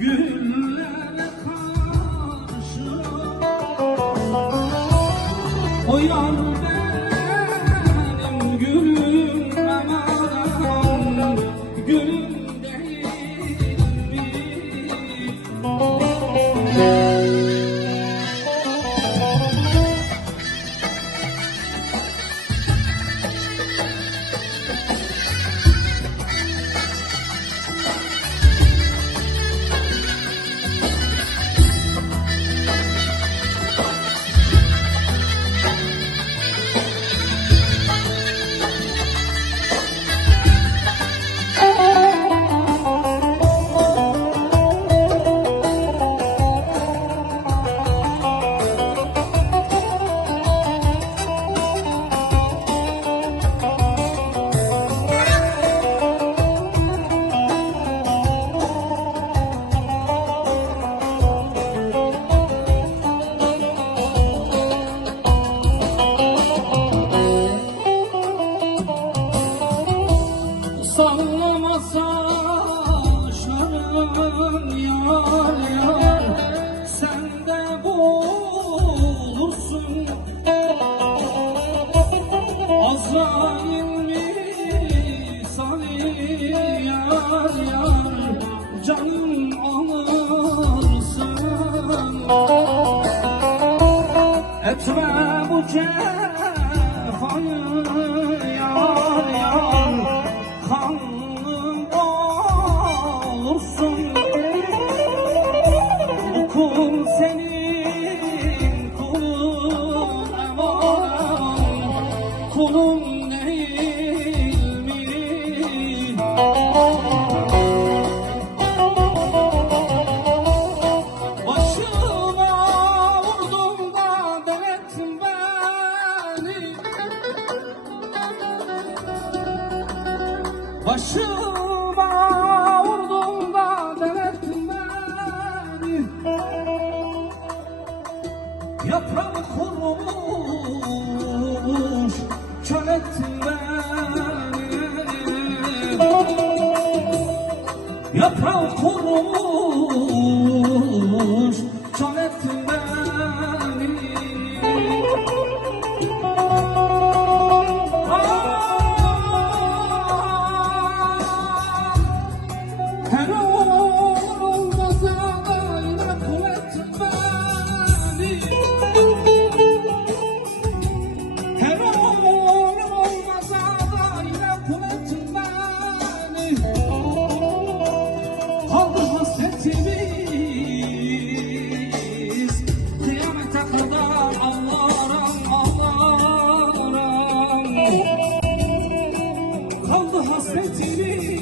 Günlere karşı. O ben Yar yar. Sen de bulursun. Azrail misali yar Canım alırsın. Etme bu cefayı Başıma vurdun da denettin beni. Yaprağı kurumuş çöl ettin beni. Yaprağı kurumuş çöl ettin beni seçimi